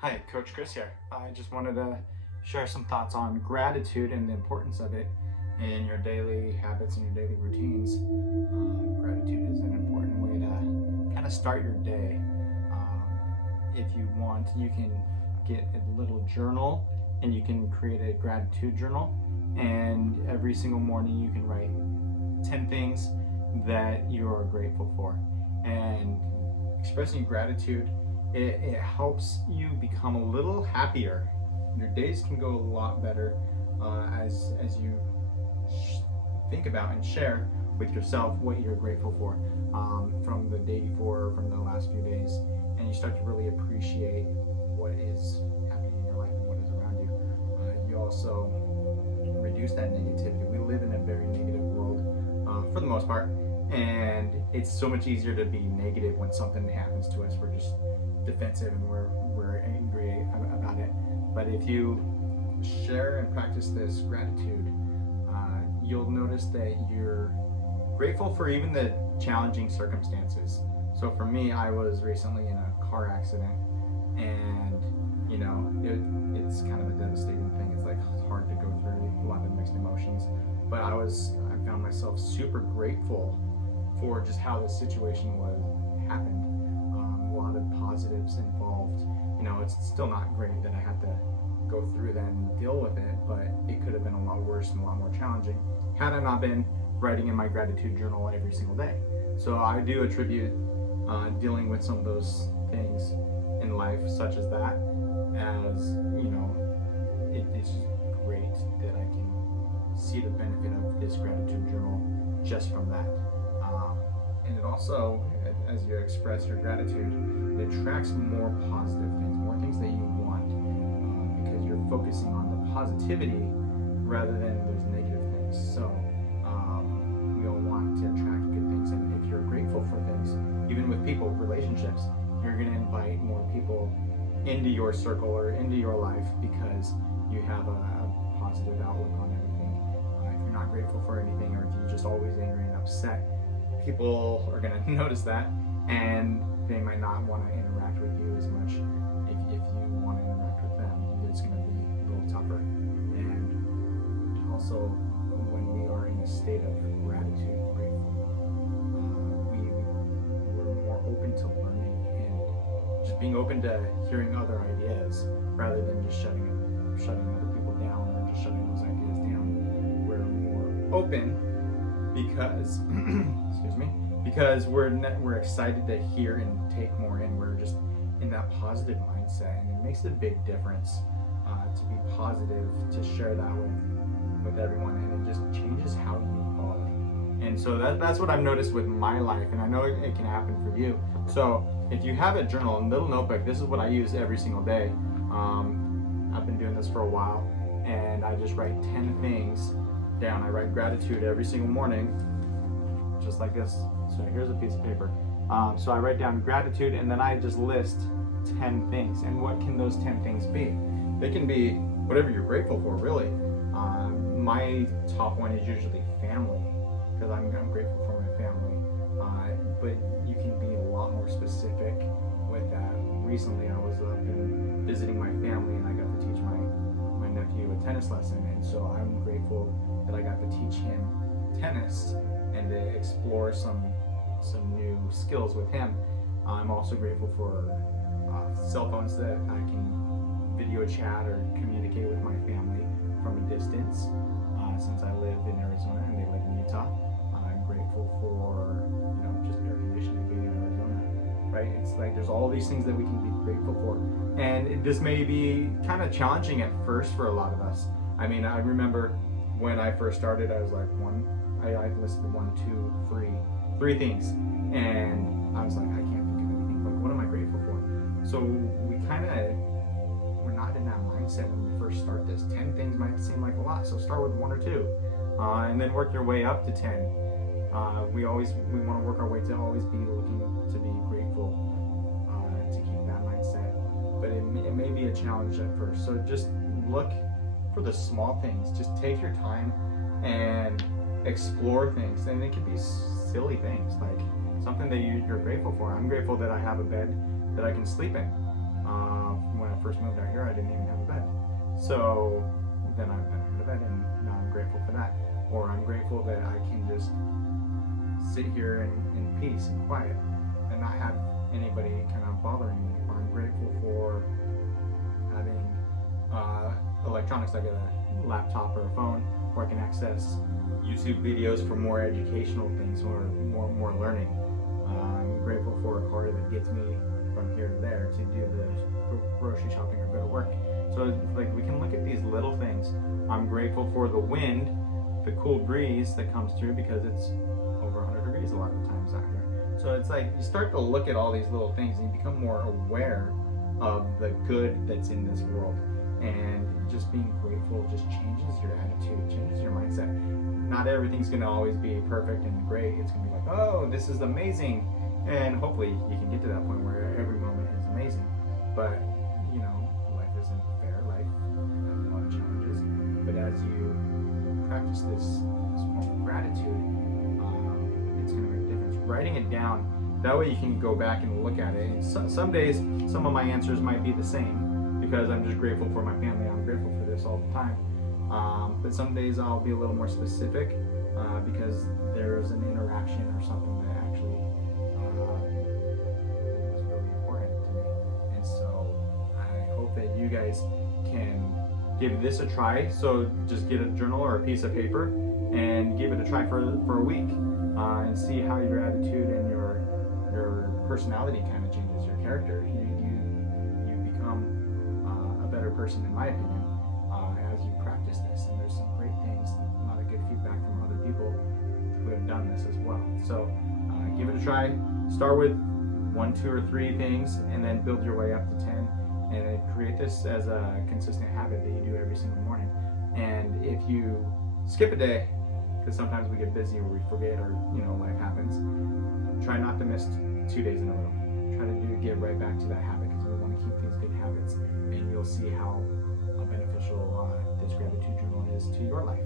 Hi, Coach Chris here. I just wanted to share some thoughts on gratitude and the importance of it in your daily habits and your daily routines. Gratitude is an important way to kind of start your day. Um, if you want, you can get a little journal and you can create a gratitude journal. And every single morning, you can write 10 things that you are grateful for. And expressing gratitude, it helps you become a little happier. Your days can go a lot better as you think about and share with yourself what you're grateful for from the day before, from the last few days, and you start to really appreciate what is happening in your life and what is around you. You also reduce that negativity. We live in a very negative world for the most part, and it's so much easier to be negative when something happens to us. We're just defensive and we're angry about it. But if you share and practice this gratitude, you'll notice that you're grateful for even the challenging circumstances. So for me, I was recently in a car accident, and it's kind of a devastating thing. It's like it's hard to go through, a lot of mixed emotions. But I found myself super grateful for just how the situation happened. A lot of positives involved. It's still not great that I had to go through that and deal with it, but it could have been a lot worse and a lot more challenging had I not been writing in my gratitude journal every single day. So I do attribute dealing with some of those things in life, such as that, as it is great that I can see the benefit of this gratitude journal just from that. And it also, as you express your gratitude, it attracts more positive things, more things that you want, because you're focusing on the positivity rather than those negative things. So we all want to attract good things, and if you're grateful for things, even with people, relationships, you're going to invite more people into your circle or into your life because you have a positive outlook on everything. If you're not grateful for anything, or if you're just always angry and upset, people are going to notice that, and they might not want to interact with you as much. If you want to interact with them, it's going to be a little tougher. And also, when we are in a state of gratitude, grateful, we're more open to learning and just being open to hearing other ideas rather than just shutting other people down or just shutting those ideas down. We're more open because because we're excited to hear and take more in. We're just in that positive mindset, and it makes a big difference to be positive, to share that with everyone, and it just changes how you are. And so that's what I've noticed with my life, and I know it can happen for you. So if you have a journal, a little notebook, this is what I use every single day. I've been doing this for a while, and I just write 10 things down. I write gratitude every single morning, just like this. So here's a piece of paper. So I write down gratitude, and then I just list 10 things. And what can those 10 things be? They can be whatever you're grateful for, really. My top one is usually family, because I'm grateful for my family. But you can be a lot more specific with that. Recently, I was up and visiting my family, and I got to teach my nephew a tennis lesson, and so I'm grateful that I got to teach him tennis and to explore some new skills with him. I'm also grateful for cell phones that I can video chat or communicate with my family from a distance. Since I live in Arizona and they live in Utah, I'm grateful for just air conditioning being in Arizona. Right? It's like there's all these things that we can be grateful for, and this may be kind of challenging at first for a lot of us. I mean, I remember when I first started, I was like I listed 1, 2, 3 things, and I was like, I can't think of anything. Like, what am I grateful for? So we're not in that mindset when we first start this. 10 things might seem like a lot, so start with 1 or 2, and then work your way up to 10. We want to work our way to always be looking to be grateful, to keep that mindset. But it may be a challenge at first. So just look for the small things. Just take your time and explore things, and it could be silly things like something that you're grateful for. I'm grateful that I have a bed that I can sleep in. When I first moved out here, I didn't even have a bed. So then I had a bed, and now I'm grateful for that. Or I'm grateful that I can just sit here in peace and quiet and not have anybody kind of bothering me. Or I'm grateful for having electronics like a laptop or a phone where I can access YouTube videos for more educational things or more learning. I'm grateful for a car that gets me from here to there to do the grocery shopping or go to work. So like we can look at these little things. I'm grateful for the wind, the cool breeze that comes through because it's over 100 degrees a lot of the times out here. So it's like you start to look at all these little things and you become more aware of the good that's in this world. And just being grateful just changes your attitude, changes your mindset. Not everything's going to always be perfect and great. It's going to be like, oh, this is amazing. And hopefully you can get to that point where every moment is amazing. But, you know, life isn't fair. Life has a lot of challenges. But as you practice this form of gratitude, it's going to make a difference. Writing it down, that way you can go back and look at it. And some days, some of my answers might be the same because I'm just grateful for my family. I'm grateful for this all the time. But some days I'll be a little more specific because there's an interaction or something that actually was really important to me. And so I hope that you guys can give this a try. So just get a journal or a piece of paper and give it a try for a week and see how your attitude and your personality kind of changes, your character. You become a better person, in my opinion, as you practice this. And there's some great things, a lot of good feedback from other people who have done this as well. So give it a try. Start with 1, 2, or 3 things, and then build your way up to 10. And then create this as a consistent habit that you do every single morning. And if you skip a day, because sometimes we get busy or we forget or life happens, try not to miss 2 days in a row. Try to get right back to that habit because we want to keep these good habits, and you'll see how beneficial this gratitude journal is to your life.